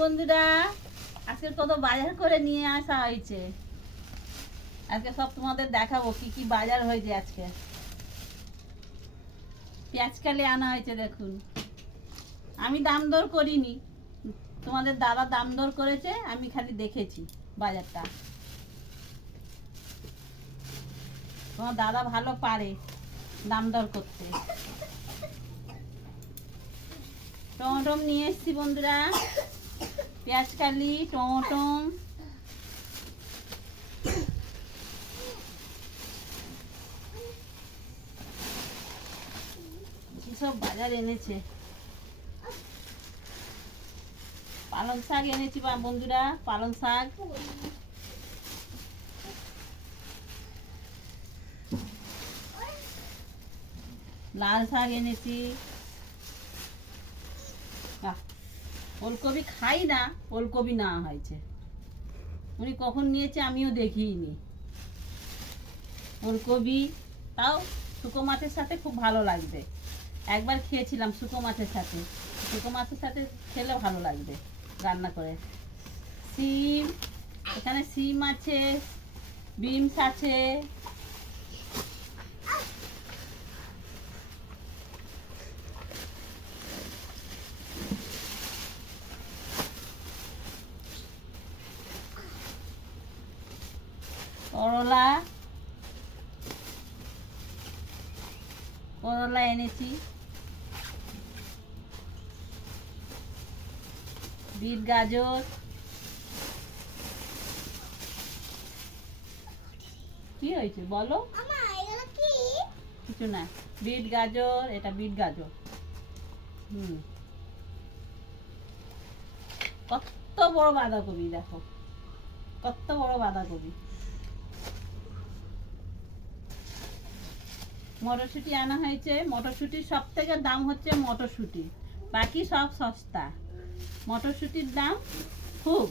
বন্ধুরা, আজকে কত বাজার করে নিয়ে আসা হয়েছে। আজকে সব তোমাদের দেখাবো কি কি বাজার হয়েছে। আজকে পেঁয়াজকালি আনা হয়েছে, দেখুন। আমি দাম দর করিনি, তোমাদের দাদা দাম দর করেছে, আমি খালি দেখেছি বাজারটা। তোমার দাদা ভালো পারে দাম দর করতে। টমেটো নিয়ে এসছি বন্ধুরা, পেঁয়াজকালি, টমেটো, সব বাজার এনেছে। পালং শাক এনেছি বন্ধুরা, পালং শাক, লাল শাক এনেছি। ওলকপি খাই না, ওলকপি না হয়েছে। উনি কখন নিয়েছে আমিও দেখিনি। ওলকপি তাও শুকো মাছের সাথে খুব ভালো লাগবে। একবার খেয়েছিলাম শুকো মাছের সাথে, শুকো মাছের সাথে খেলে ভালো লাগবে রান্না করে। সিম, এখানে সিম আছে, বিনস আছে, করলা, করলা এনেছি, বিট গাজর। কি হয়েছে বলো? কিছু না, বিট গাজর, এটা বিট গাজর। কত বড় বাঁধাকপি, দেখো কত বড় বাঁধাকপি। মটরশুঁটি আনা হয়েছে। মটরশুঁটির সব থেকে দাম হচ্ছে মটরশুঁটি, বাকি সব সস্তা। মটরশুঁটির দাম খুব।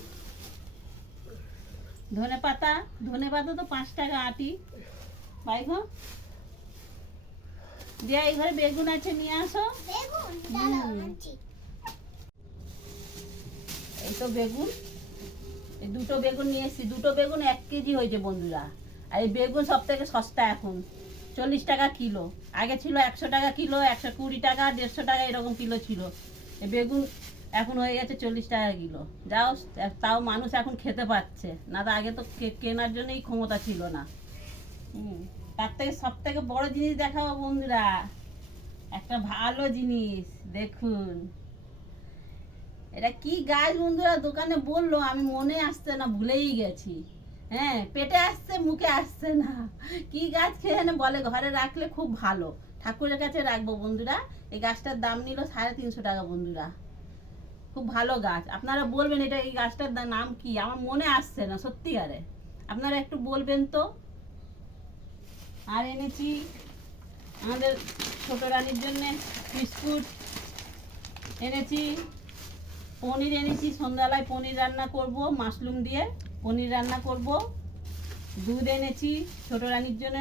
ধনেপাতা, ধনেপাতা তো 5 টাকা আটি। বাইগন দিয়া, এই ঘরে বেগুন আছে, নিয়ে আসো। এই তো বেগুন, এই দুটো বেগুন নিয়ে এসেছি। দুটো বেগুন 1 কেজি হয়েছে বন্ধুরা। আর এই বেগুন সব থেকে সস্তা এখন, 40 টাকা কিলো। আগে ছিল 100 টাকা কিলো, 120 টাকা, 150 টাকা এরকম কিলো ছিল। এই বেগুন এখন হয়ে গেছে 40 টাকা কিলো। যাও, তাও মানুষ এখন খেতে পাচ্ছে না, তো আগে তো কেনার জন্যই ক্ষমতা ছিল না। তার থেকে সব থেকে বড় জিনিস দেখাবো বন্ধুরা, একটা ভালো জিনিস দেখুন। এটা কি গাছ বন্ধুরা, দোকানে বললো, আমি মনে আসছে না, ভুলেই গেছি। হ্যাঁ, পেটে আসছে, মুখে আসছে না। কি গাছ খেয়ে বলে ঘরে রাখলে খুব ভালো, ঠাকুরের কাছে রাখবো বন্ধুরা। এই গাছটার দাম নিল 350 টাকা বন্ধুরা। খুব ভালো গাছ। আপনারা বলবেন এটা, এই গাছটার নাম কি, আমার মনে আসছে না সত্যিকারে। আপনারা একটু বলবেন তো। আর এনেছি আমাদের ছোট রানীর জন্য বিস্কুট এনেছি, পনির এনেছি। সন্ধ্যাবেলায় পনির রান্না করব, মাশরুম দিয়ে পনির রান্না করব। দুধ এনেছি ছোট রানীর জন্য,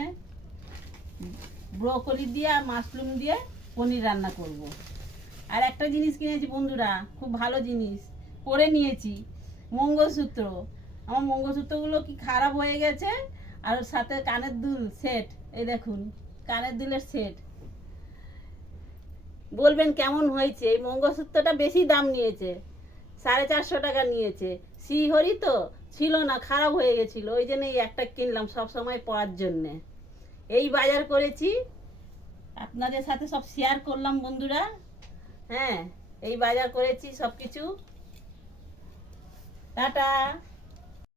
ব্রোকলি দিয়ে আর মাশরুম দিয়ে পনির রান্না করব। আর একটা জিনিস কিনেছি বন্ধুরা, খুব ভালো জিনিস করে নিয়েছি, মঙ্গলসূত্র। আমার মঙ্গলসূত্রগুলো কি খারাপ হয়ে গেছে, আর সাথে কানের দুল সেট। এই দেখুন, কানের দুলের সেট। বলবেন কেমন হয়েছে। এই মঙ্গলসূত্রটা বেশি দাম নিয়েছে, 450 টাকা নিয়েছে। শ্রীহরি তো ছিল না, খারাপ হয়ে গেছিল, ওই জন্য এই একটা কিনলাম সব সময় পরার জন্যে। এই বাজার করেছি, আপনাদের সাথে সব শেয়ার করলাম বন্ধুরা। হ্যাঁ, এই বাজার করেছি সব কিছু। টাটা।